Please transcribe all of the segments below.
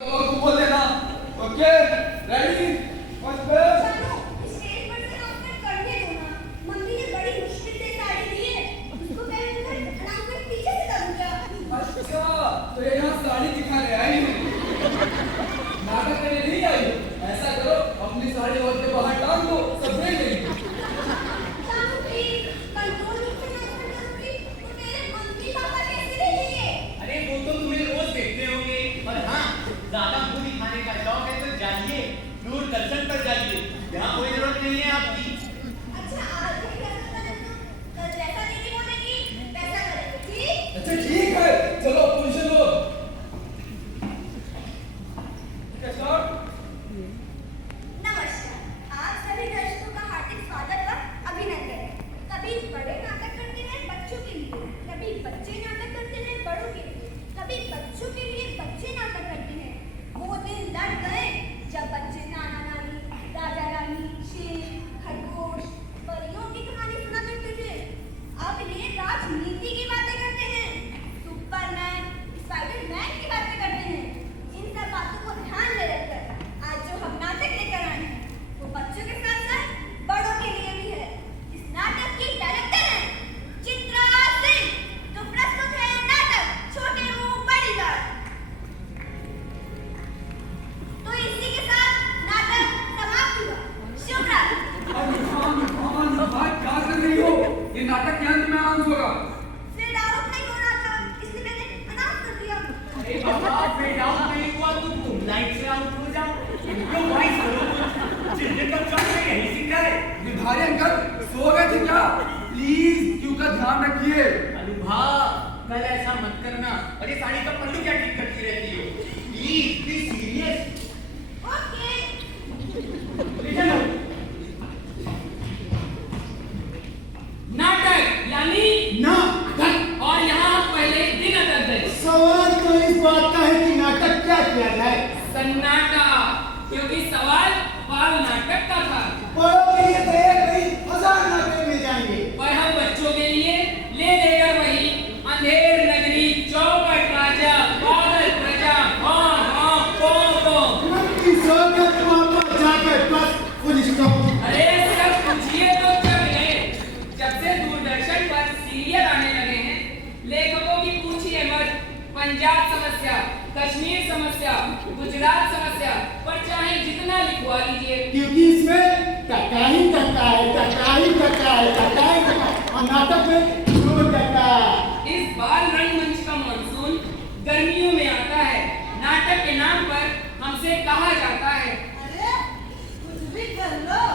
बोल देना। Okay ready first base. Stage पर से नॉक करके दो ना। मम्मी ने बड़ी मुश्किल से साड़ी दी है, उसको पहनकर अनाउंसमेंट पीछे से करूंगा। अच्छा तो ये यहाँ साड़ी दिखाने आई है, नाटक करने नहीं आई हो। ऐसा करो अपनी साड़ी और के बाहर टांग दो, सब देख लेंगे। शामू प्लीज कंट्रोल रूम से अनाउंसमेंट करूंगी तो मेरे मम्मी पापा कैसे देखेंगे? अरे वो तो तुम्हें रोज देखते होंगे। और हाँ, ज्यादा मुंह दिखाने का शौक है तो जाइए, दूरदर्शन पर जाइए, यहाँ कोई जरूरत नहीं है आपकी। अच्छा आज भी कैसा करना? कल जैसा दीदी बोलेगी वैसा करेंगे, ठीक? अच्छा ठीक है, चलो पोजीशन लो। स्टार्ट। नमस्कार, आप सभी दर्शकों का हार्दिक स्वागत व अभिनंदन। कभी बड़े नाटक करते हैं बच्चों के लिए, कभी बच्चे नाटक करते हैं बड़ों के लिए, कभी बच्चों के लिए बच्चे नाटक करते हैं। वो दिन लड़ गए जब बच्चे नाना नानी, राजा रानी, शेर, खरगोश, परियों की कहानी सुना करते थे। अब ये राजनीति की बातें करते हैं, सुपरमैन, स्पाइडरमैन की बातें करते हैं। इन सब बातों को ध्यान में रखकर आज जो हम नाटक लेकर आए हैं वो बच्चों के साथ साथ बड़ों के लिए भी है। इस नाटक की डायरेक्टर है चित्रा सिंह। तो प्रस्तुत है नाटक छोटे मुंह बड़ी बात। तो इसी के साथ नाटक समाप्त हुआ। शुभ रात्रि। भाई क्या कर रही हो? ये नाटक के अंत में अनाउंस होगा। फिर आरोप नहीं हो रहा था इसलिए मैंने अनाउंस कर दिया। अरे बाबा, फेड आउट नहीं हुआ तो तुम लाइट से आउट हो जाओ। इनको वॉइस करो कुछ, जिन्हें तो चलते यही सीखा है। ये भारी अंकल सो गए थे क्या? प्लीज क्यों का ध्यान रखिए। अनुभा, कल ऐसा मत करना। और ये साड़ी का पल्लू क्या ठीक करती रहती हो? Please be serious. ओके। चलो। नाटक यानी नाटक। और यहाँ पहले ही दिन अटक गए। सवाल तो इस बात का है कि नाटक क्या किया जाए। सन्नाटा, क्योंकि सवाल बाल नाटक का था। बड़ों के लिए तो एक नहीं 1000 नाटक मिल जाएंगे। पर हम बच्चों के लिए ले लेकर वही अंधेर नगरी, चौपट राजा, बादल प्रजा, हाँ हाँ को। नक्की सोकर वापस जाकर बस फुल स्टॉप। अरे सब पूछिए तो चल गए। जब से दूरदर्शन पर सीरियल आने लगे हैं, लेखकों की पूछिए मत। पंजाब समस्या, कश्मीर समस्या, गुजरात समस्या पर चाहे जितना लिखवा लीजिए। क्योंकि इसमें टका ही टका है, टका ही टका है, टका ही टका है। और नाटक में 2 टका। इस बार रंगमंच का मानसून गर्मियों में आता है। नाटक के नाम पर हमसे कहा जाता है, अरे कुछ भी कर लो।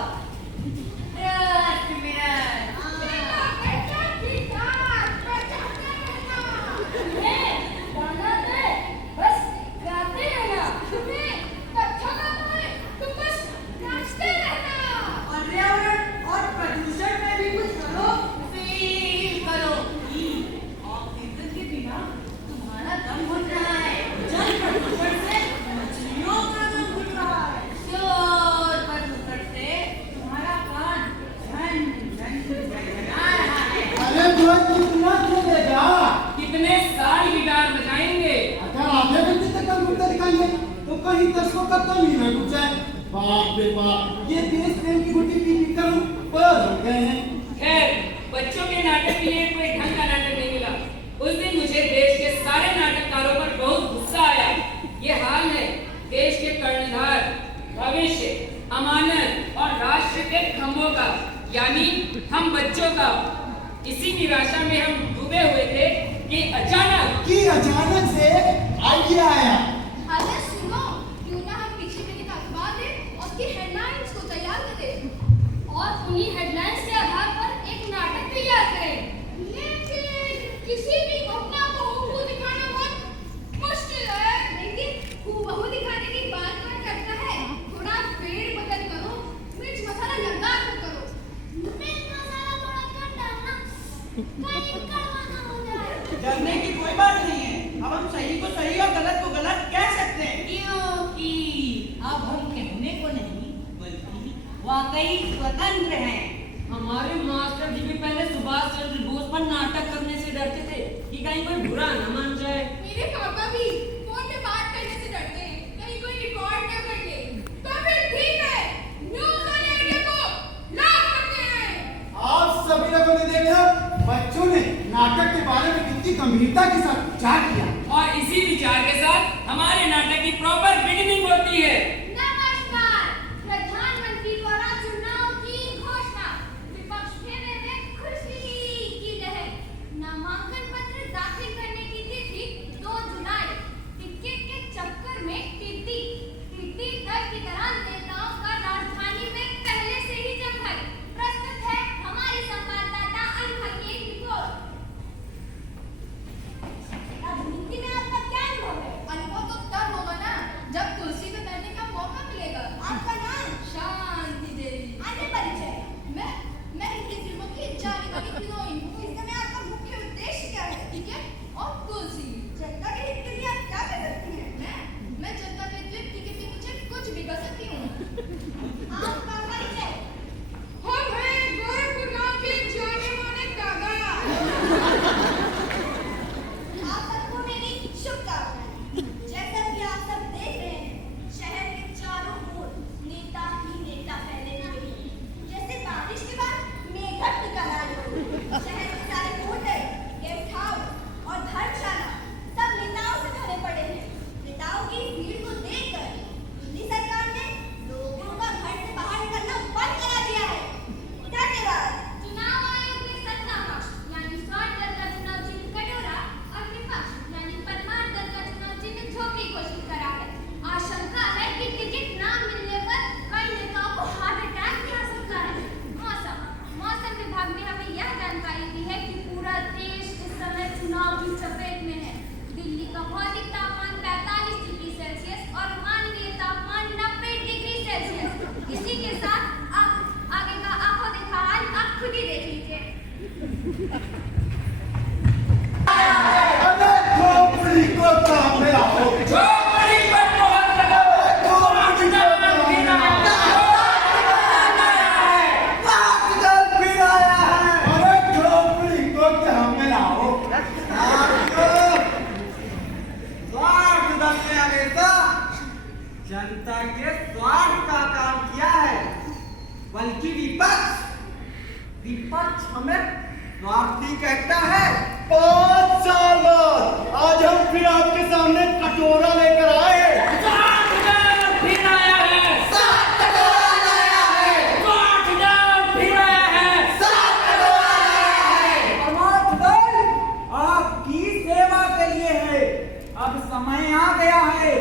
अरे दोस्त कितना चलेगा? कितने साल गिटार बजाएंगे? अगर आधे घंटे तक कंप्यूटर दिखाएंगे तो कहीं 10 को खत्म ही ना रुक जाए। बाप रे बाप, ये देश प्रेम की गुटी पी पी कर ऊपर हो गए हैं। खैर, बच्चों के नाटक के लिए कोई ढंग का नाटक नहीं मिला। उस दिन मुझे देश के सारे नाटककारों पर बहुत गुस्सा आया। ये हाल है देश के कर्णधार, भविष्य, अमानत और राष्ट्र के खंभों का, यानी हम बच्चों का। इसी निराशा में हम डूबे हुए थे कि अचानक से आइडिया आया। अरे सुनो, क्यों ना हम पिछले महीने का अखबार दें और उसकी हेडलाइंस को तैयार करें और उन्हीं हेडलाइंस के आधार पर एक नाटक तैयार करें। लेकिन किसी भी घटना को हूबहू दिखाना बहुत मुश्किल है। लेकिन हूबहू दिखाने की बात कौन करता है? थोड़ा फेर बदल करो, मिर्च मसाला लगा कर करो। मिर्च मसाला थोड़ा कम डालना, कहीं कड़वा ना हो जाए। डरने की कोई बात नहीं है। अब हम सही को सही और गलत को गलत कह सकते हैं। क्योंकि अब हम कहने को नहीं बल्कि वाकई स्वतंत्र हैं। हमारे मास्टर जी भी पहले सुभाष चंद्र बोस पर नाटक करने से डरते थे कि कहीं कोई बुरा न मान जाए। मेरे पापा भी फोन पे बात करने से डरते हैं। विचार किया और इसी विचार के साथ हमारे नाटक की प्रॉपर बिगिनिंग होती है। नमस्कार। प्रधानमंत्री द्वारा चुनाव की घोषणा। विपक्ष खेमे में खुशी की लहर। नामांकन पत्र दाखिल करने की तिथि 2 जुलाई। टिकट के चक्कर में टिड्डी दल की तरह नेताओं का राजधानी में पहले से ही जम है। प्रस्तुत है हमारी संवाददाता अनुभव की एक रिपोर्ट। राजनीति में आपका क्या अनुभव है? अनुभव तो तब होगा ना जब कुर्सी पे बैठने का मौका मिलेगा। आपका नाम? शांति देवी। आगे परिचय। मैं हिंदी फिल्मों की जाने वाली हीरोइन हूँ। इस समय आपका मुख्य उद्देश्य क्या है? टिकट और कुर्सी। जनता के हित के लिए आप क्या कर सकती हैं? मैं जनता के लिए टिकट के पीछे कुछ भी कर सकती हूँ। आपका परिचय। हम हैं गोरखपुर गांव के जाने माने कागा। आप सबको मेरी शुभकामनाएं। जैसा कि आप सब देख रहे हैं, शहर के चारों ओर नेता ही नेता फैले हुए हैं। जैसे बारिश के बाद मेघक निकल आए हो। शहर के सारे होटल, गेस्ट हाउस और धर्मशाला सब नेताओं से भरे पड़े हैं। नेताओं की भीड़ को देखकर दिल्ली सरकार ने लोगों का घर से बाहर निकलना बंद करा दिया है। धन्यवाद। चुनाव आयोग ने सत्ता पक्ष यानी स्वार्थ दल का चुनाव चिन्ह कटोरा और विपक्ष यानी परमार्थ दल का चुनाव चिन्ह झोपड़ी घोषित करा है। आशंका है कि टिकट ना मिलने पर कई नेताओं को हार्ट अटैक की आशंका है। मौसम विभाग ने हमें यह जानकारी दी है कि पूरा देश इस समय चुनाव की चपेट में है। दिल्ली का भौतिक तापमान 45 डिग्री सेल्सियस और मानवीय तापमान 90 डिग्री सेल्सियस। इसी के साथ आगे का आंखों देखा हाल आप खुद ही देख लीजिए। अरे खोपड़ी को काम में आओ झोपड़ी पर मोहर लगाओ। मतदान फिर आया है। राजदल फिर आया है। अरे खोपड़ी को काम में आओ स्वार्थ दल ने हमेशा जनता के स्वार्थ का काम किया है, बल्कि विपक्ष हमें स्वार्थी कहता है। 5 साल बाद आज हम फिर आपके सामने कटोरा लेकर आए हैं। मतदान फिर आया है। कटोरा लाया है। मतदान फिर आया है। परमार्थ दल आपकी सेवा के लिए है। अब समय आ गया है,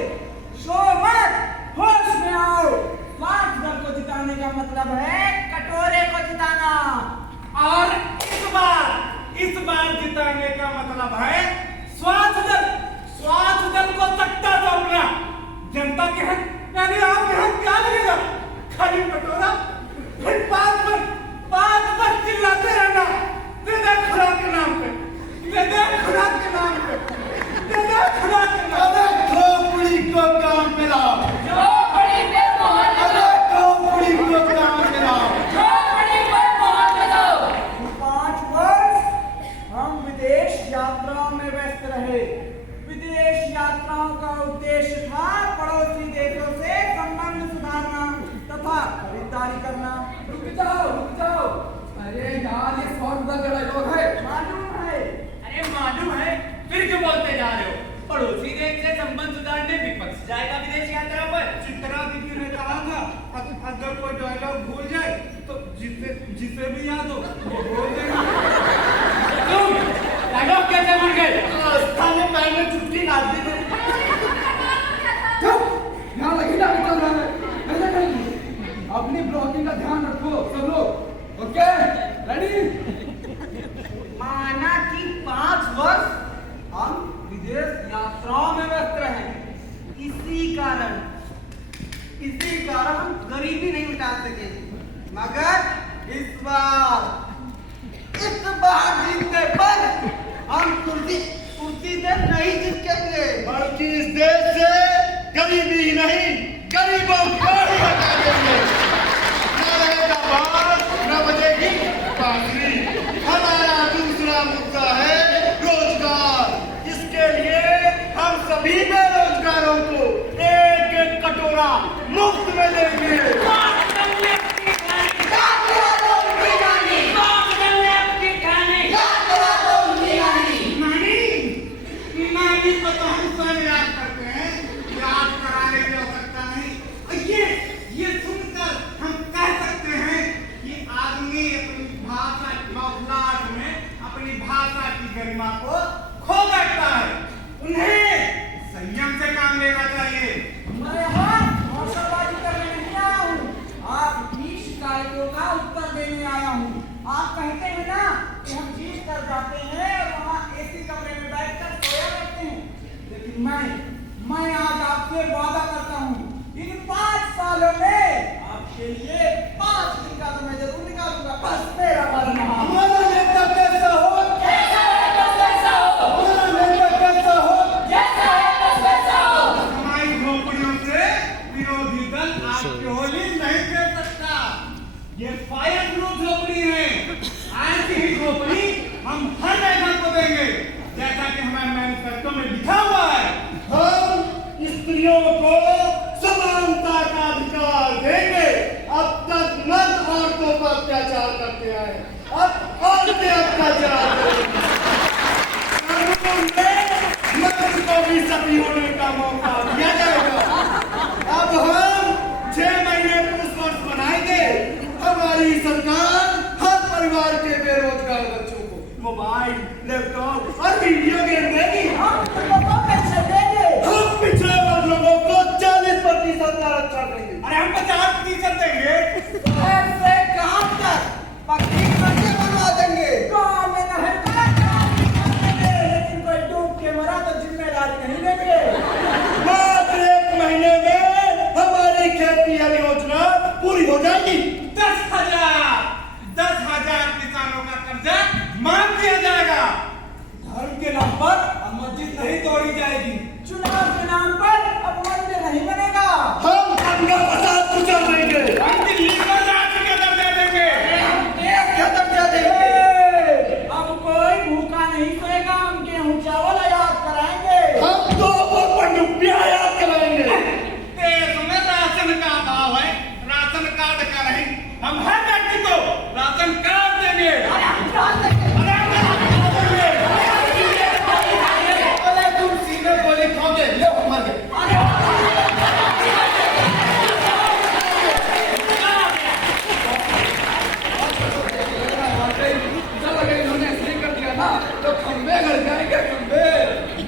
शोर मत, होश में आओ। स्वार्थ दल को जिताने का मतलब है कटोरे को जिताना, और इस बार जिताने का मतलब है स्वार्थ दल को सत्ता सौंपना। जनता के हक यानी आपके हक क्या लगेगा? खाली कटोरा, फिर 5 वर्ष चिल्लाते रहना, दे दे खुराक के नाम पे, दे दे खुराक के नाम पे, दे दे खुराक के नाम पे। अरे खोपड़ी को काम में लाओ। झोपड़ी पे मोहर अरे लगाओ। खोपड़ी को काम में लाओ। झोपड़ी पर मोहर लगाओ। 5 वर्ष हम विदेश यात्राओं में व्यस्त रहे। विदेश यात्राओं का उद्देश्य था पड़ोसी देशों से संबंध सुधारना तथा खरीदारी करना। रुक जाओ। अरे यार ये स्वार्थ दल का डायलॉग है। मालूम है। अरे मालूम है, फिर क्यों बोलते जा रहे हो? पड़ोसी देश से संबंध सुधारने विपक्ष जाएगा विदेश यात्रा पर। चित्रा दीदी ने कहा था अगर कोई डायलॉग भूल जाए तो जिसे भी याद हो वो बोल देना। तुम डायलॉग कैसे भूल गए? स्थानीय पहले छुट्टी काट दी थी। यहाँ लगी ना चल रहा है। ऐसा करेंगे। अपनी ब्लॉगिंग का ध्यान रखो सब लोग। Okay ready? माना कि 5 वर्ष हम विदेश यात्राओं में व्यस्त रहे। इसी कारण हम गरीबी नहीं मिटा सके, मगर इस बार जीतने पर हम कुर्सी से नहीं जीतेंगे, बल्कि इस देश से गरीबी ही नहीं गरीबों को ही हटा देंगे। न रहेगा बात, न बजेगी बांसुरी। हमारा दूसरा मुद्दा है रोजगार। इसके लिए हम सभी बेरोजगारों को एक कटोरा मुफ्त में देंगे। सालों में आपके लिए 5 दिन का तो मैं जरूर निकालूंगा, बस मेरा मरना। हमारा नेता कैसा हो, कैसा है बस वैसा हो, हमारा नेता कैसा हो, जैसा है बस वैसा हो। हमारी झोपड़ियों से विरोधी दल आपकी होली नहीं खेल सकता। ये फायर प्रूफ झोपड़ी है। ऐसी ही झोपड़ी हम हर नागरिक को देंगे, जैसा कि हमारे मैनिफेस्टो में लिखा हुआ है। हम स्त्रियों को समानता का अधिकार देंगे। अब तक मर्द औरतों पर अत्याचार करते आए, अब औरतें अत्याचार करेंगी। कानून में मर्द को भी सती होने का मौका दिया जाएगा। अब हम 6 महीने पुरुष वर्ष बनाएंगे। हमारी सरकार हर परिवार के बेरोजगार बच्चों को मोबाइल, लैपटॉप और वीडियो गेम देगी। हम सबको पेंशन देंगे। हम पिछड़े वर्ग लोगों को 40% आरक्षण देंगे। अरे हम 50% देंगे। ऐसे कहाँ तक पक्की सड़कें बनवा देंगे, गाँव में नहर का काम करेंगे, लेकिन कोई डूब के मरा तो जिम्मेदारी नहीं लेंगे। मात्र 1 महीने में हमारी खेती योजना पूरी हो जाएगी। 10,000 किसानों का कर्जा माफ किया जाएगा। धर्म के नाम पर अब मस्जिद नहीं तोड़ी जाएगी। चुनाव के नाम पर अब मंदिर नहीं बनेगा। हम दंगा फसाद कुचल देंगे। हम दिल्ली को राज्य का दर्जा देंगे। हम देश का दर्जा देंगे। अब कोई भूखा नहीं सोएगा, हम गेहूं चावल आयात कराएंगे। हम 2 पनडुब्बी आयात कराएंगे। देश में राशन का अभाव है, राशन कार्ड का नहीं। हम हर व्यक्ति को राशन कार्ड देंगे। तुम सीधे गोली खाओगे, ले मर गए। जब अगर इन्होंने ऐसे कर दिया ना तो खंबे गड़ जाएंगे, खंबे।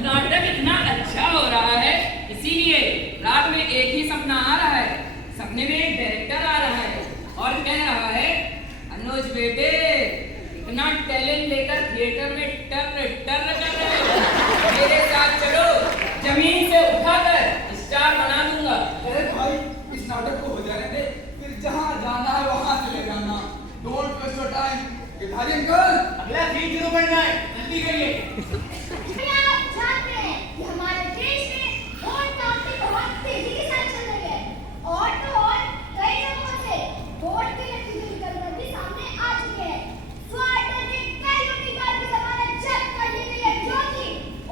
नाटक इतना अच्छा हो रहा है, इसीलिए रात में एक ही सपना आ रहा है। सपने में एक डायरेक्टर आ रहा है और कह रहा है, अनुज बेटे इतना टैलेंट लेकर थिएटर में टर टर कर रहे हो, मेरे साथ चलो, जमीन से उठाकर स्टार बना दूंगा। अरे भाई इस नाटक को हो जाने दे, फिर जहाँ जाना है वहाँ चले जाना। Don't waste your time. Girdhari uncle, अगला 3 दिनों पर जाए, जल्दी करिए। क्या आप जानते हैं कि हमारे देश में वोट काउंटिंग बहुत तेजी के साथ चल रही है, और तो और कई जगहों से वोट के नतीजे निकलकर भी सामने आ चुके हैं। स्वार्थों के कई उम्मीदवार की जमानत जब्त कर ली गई है, क्योंकि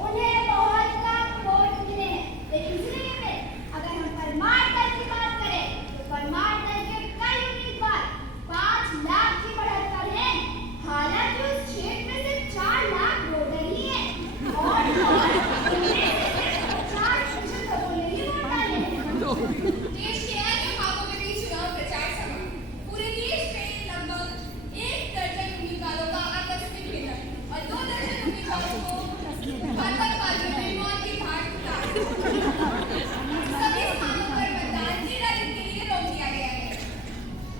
उन्हें बहुत कम वोट मिले हैं। लेकिन जिले में अगर हम परमार दल की बात करें तो परमार दल के कई उम्मीदवार 5 लाख की बढ़त पर हैं। हालांकि उस क्षेत्र में सिर्फ 4 लाख वोटर ही हैं, और उनमें से सिर्फ 50% लोगों ने ही वोट डाले हैं। देश के अन्य भागों में भी चुनाव प्रचार सभा। पूरे देश में लगभग 1 दर्जन उम्मीदवारों का आकस्मिक निधन और 2 दर्जन उम्मीदवारों को आतंकवादियों ने मौत की घाट उतारा। सभी स्थानों पर मतदान 13 दिन के लिए रोक दिया गया है।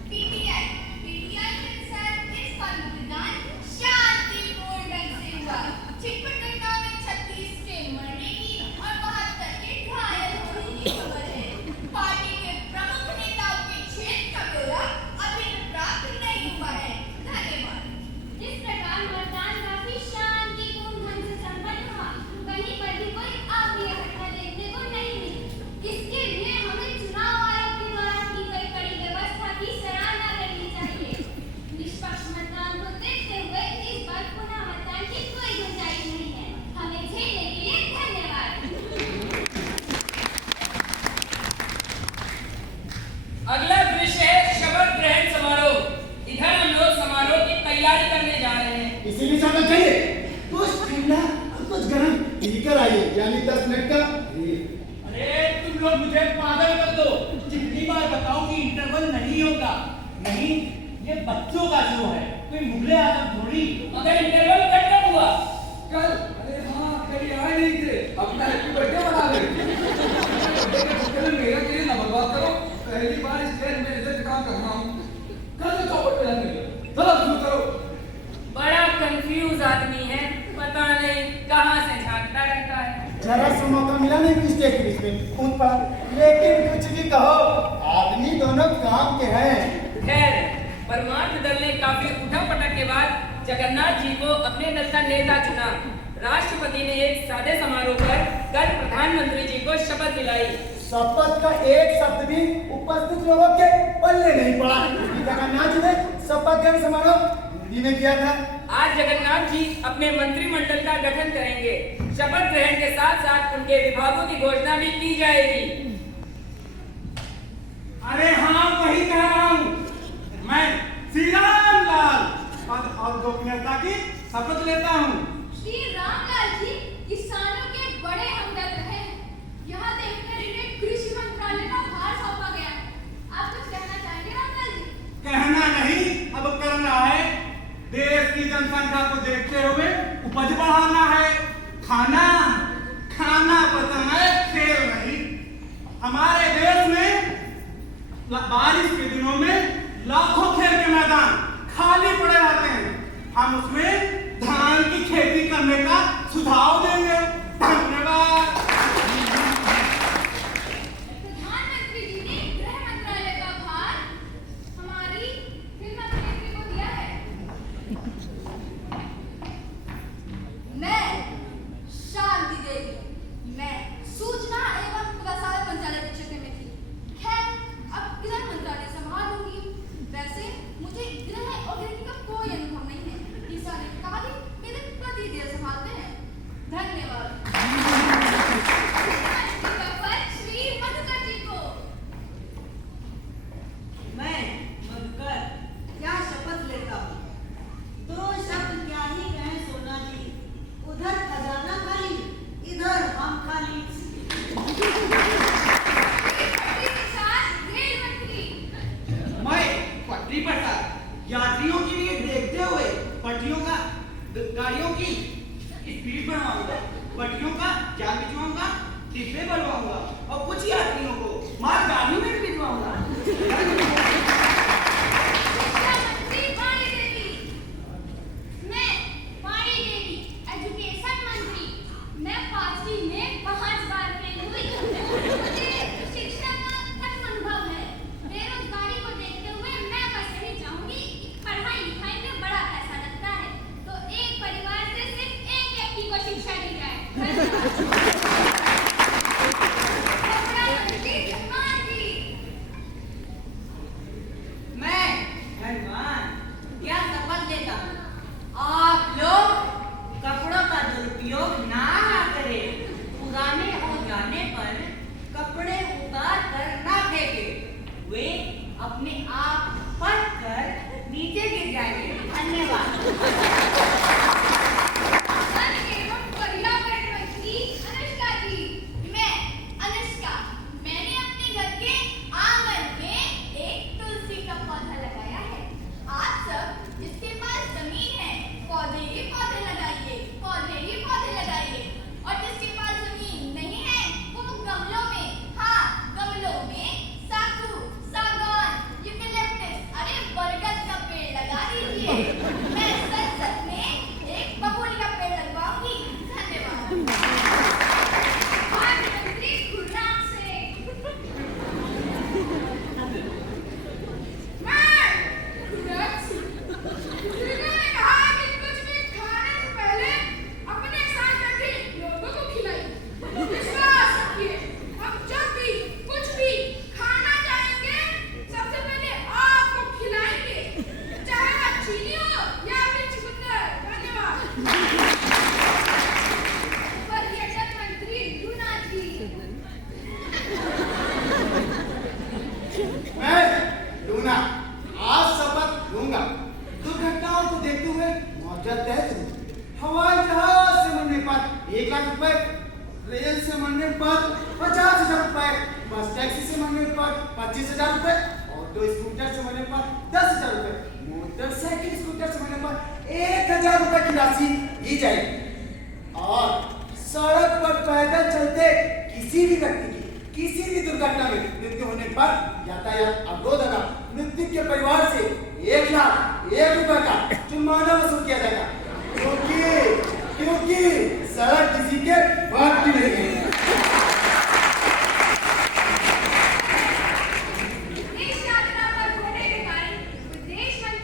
पीटीआई के अनुसार इस बार मतदान शांतिपूर्ण ढंग से हुआ। छिटपुट घटना में 36 के मरने की और 72 के घायल होने की खबर है। पार्टी के प्रमुख नेताओं के क्षेत्र का ब्यौरा अभी प्राप्त नहीं हुआ है। धन्यवाद। इस प्रकार मतदान काफी शांतिपूर्ण ढंग से संपन्न हुआ। कहीं पर भी कोई अप्रिय घटना देखने को नहीं मिली। इसके लिए हमें चुनाव आयोग के द्वारा की गई कड़ी व्यवस्था की सराहना करनी चाहिए। निष्पक्ष मतदान को देखते हुए इस बार पुनः मतदान की कोई गुंजाइश नहीं है। हमें झेलने के लिए धन्यवाद। अगला दृश्य है शपथ ग्रहण समारोह। इधर हम लोग समारोह की तैयारी करने जा रहे हैं। इसीलिए जाना चाहिए। कुछ ठंडा और कुछ गर्म पीकर आइए, यानी 10 मिनट का ब्रेक। अरे तुम लोग मुझे पागल कर दो। कितनी बार बताऊं कि इंटरवल नहीं होगा। नहीं, ये बच्चों का शो है, कोई मुगले आदम थोड़ी। मगर इंटरवल कट कब हुआ? कल। अरे हाँ, कल यहाँ नहीं थे, अपना हैप्पी बर्थडे मना रहे। मेरा के लिए ना बर्बाद करो। पहली बार स्टेज में इज्जत काम करना हूँ। कल तो चौपट पे जाने लगे। चलो शुरू करो। बड़ा कंफ्यूज आदमी है, पता नहीं कहाँ से झांकता रहता है। जरा सा मौका मिला नहीं कि स्टेज पे कूद पड़ा। लेकिन कुछ भी कहो, आदमी परमार्थ दल ने काफी उठापटक के बाद जगन्नाथ जी को अपने दल का नेता चुना। राष्ट्रपति ने एक सादे समारोह पर कल प्रधानमंत्री जी को शपथ दिलाई। शपथ का एक शब्द भी उपस्थित लोगों के पल्ले नहीं पड़ा। जगन्नाथ जी ने शपथ ग्रहण समारोह हिंदी में किया था। आज जगन्नाथ जी अपने मंत्रिमंडल का गठन करेंगे। शपथ ग्रहण के साथ साथ उनके विभागों की घोषणा भी की जाएगी। अरे हाँ, वही कह रहा हूँ। मैं श्री रामलाल पद और गोपनीयता की शपथ लेता हूँ। श्री रामलाल जी किसानों के बड़े हमदर्द रहे हैं। यहाँ देखकर इन्हें कृषि मंत्रालय का भार सौंपा गया है। आप कुछ कहना चाहेंगे रामलाल जी? कहना नहीं, अब करना है। देश की जनसंख्या को देखते हुए उपज बढ़ाना है। खाना पसंद है, खेल नहीं। हमारे देश में बारिश के दिनों में लाखों खेल के मैदान खाली पड़े रहते हैं। हम उसमें धान की खेती करने का सुझाव देंगे। धन्यवाद। प्रधानमंत्री जी ने गृह मंत्रालय का भार हमारी फिल्म अभिनेत्री को दिया है। मैं शांति देवी, मैं सूचना एवं प्रसारण मंत्रालय के क्षेत्र में थी। खैर, अब गृह मंत्रालय संभालूंगी। वैसे मुझे गृह और गृहिणी का कोई अनुभव नहीं है। ये सारे कार्य मेरे पति देव संभालते हैं। धन्यवाद। श्री मधुकर जी को। मैं मधुकर क्या शपथ लेता हूँ। दो शब्द क्या ही कहें सोना जी। उधर खजाना खाली, इधर हम खाली। मैं पटरी पर था। यात्रियों के लिए देखते हुए पटरियों का गाड़ियों की स्पीड बढ़ाऊंगा, पटरियों का जाल बिछवाऊंगा, डिब्बे बढ़वाऊंगा और कुछ यात्रियों को मालगाड़ियों में भी बिछवाऊंगा। शिक्षा मंत्री वाणी देवी। मैं वाणी देवी, एजुकेशन मंत्री। मैं 5वीं में 5 बार फेल हुई। मुझे शिक्षा का कम अनुभव है। बेरोजगारी को देखते हुए मैं बस यही चाहूंगी कि पढ़ाई लिखाई में बड़ा पैसा लगता है, तो एक परिवार से सिर्फ एक व्यक्ति को शिक्षा दी जाए। धन्यवाद। कपड़ा मंत्री धनवान जी। मैं धनवान क्या शपथ लेता हूँ। आप लोग कपड़ों का दुरुपयोग ना करें। पुराने हो जाने पर कपड़े उतार कर ना फेंके। वे अपने आप फट कर नीचे गिर जाएंगे। धन्यवाद। वन एवं पर्यावरण मंत्री अनुष्का जी। मैं अनुष्का, मैंने अपने घर के आंगन में एक तुलसी का पौधा लगाया है। आप सब जिसके पास जमीन है, पौधे ही पौधे लगाइए, पौधे ही पौधे लगाइए। और जिसके पास जमीन नहीं है, वो गमलों में, हाँ गमलों में साखू, सागौन, यूकेलिप्टस, अरे बरगद का पेड़ लगा दीजिए। मैं सच में एक बबूल का पेड़ लगवाऊंगी। धन्यवाद। खाद्य मंत्री खुर्राम सिंह। मैं खुर्राम सिंह। उन्होंने कहा कि कुछ भी खाने से पहले अपने साथ बैठे लोगों को खिलाइए। विश्वास रखिए, हम जब भी कुछ भी खाना चाहेंगे, सबसे पहले आपको खिलाएंगे, चाहे वह चीनी हो या फिर चुकंदर। धन्यवाद। पर्यटन मंत्री लूना जी। मैं लूना आज शपथ लूंगा। दुर्घटनाओं को देखते हुए मुआवजा तय करूंगा। हवाई जहाज से मरने पर 1 लाख रुपए, रेल से मरने पर 50,000 रुपए, बस टैक्सी से मरने पर 25,000 रुपए, ऑटो स्कूटर से मरने पर 10,000 रुपए, मोटरसाइकिल स्कूटर से मरने पर 1,000 रुपए की राशि दी जाएगी। और सड़क पर पैदल चलते किसी भी व्यक्ति की किसी भी दुर्घटना में मृत्यु होने पर यातायात अवरोध होगा। मृत्यु के परिवार से 1,01,000 रुपए का जुर्माना वसूल किया जाएगा, क्योंकि सड़क किसी के बात की नहीं है। देश यात्रा पर होने के कारण विदेश मंत्री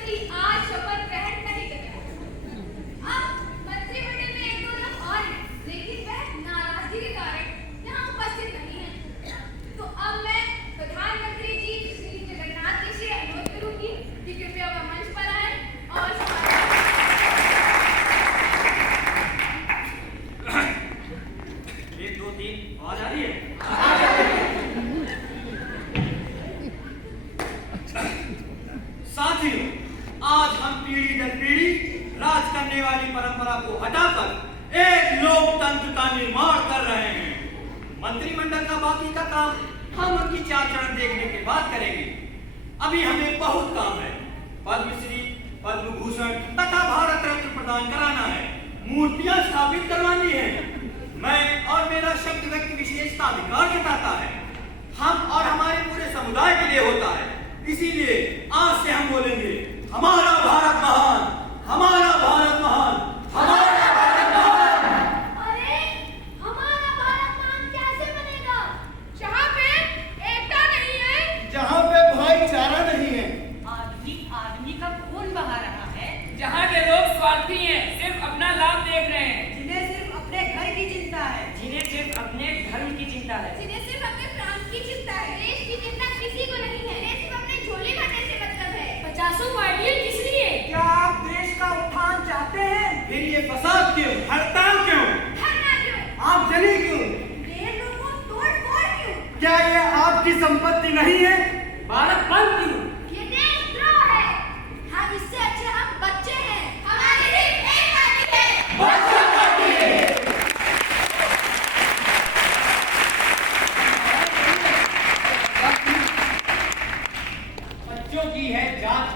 को हटाकर एक लोकतंत्र का निर्माण कर रहे हैं। मंत्रिमंडल का बाकी का काम हम उनकी 4 चरण देखने के बाद करेंगे। अभी हमें बहुत काम है। पद्मश्री, पद्म भूषण तथा भारत रत्न प्रदान कराना है, मूर्तियां स्थापित करवानी है। मैं और मेरा शब्द व्यक्ति विशेषता अधिकार जताता है, हम और हमारे पूरे समुदाय के लिए होता है। इसीलिए आज से हम बोलेंगे, हमारा भारत महान, हमारा भारत महान, हमारा भारत महान। अरे हमारा भारत महान कैसे बनेगा जहाँ पे एकता नहीं है, जहाँ पे भाईचारा नहीं है, आदमी आदमी का खून बहा रहा है, जहाँ के लोग स्वार्थी हैं, सिर्फ अपना लाभ देख रहे हैं, जिन्हें सिर्फ अपने घर की चिंता है, जिन्हें सिर्फ अपने धर्म की चिंता है, जिन्हें सिर्फ अपने प्राण की चिंता है, देश की चिंता किसी को नहीं है, देश सिर्फ अपने झोले भरने से मतलब है। 50 पार्टियां किस लिए? क्या आप देश का उत्थान चाहते हैं? फिर ये फसाद क्यों, हड़ताल क्यों, धरना क्यों? आगजनी क्यों? रेलों को तोड़-फोड़ क्यों? क्या ये आपकी संपत्ति नहीं है? भारत बंद क्यों? ये देशद्रोह है। हम इससे अच्छे हम बच्चे हैं। हमारी सिर्फ एक पार्टी है। बच्चों की है जात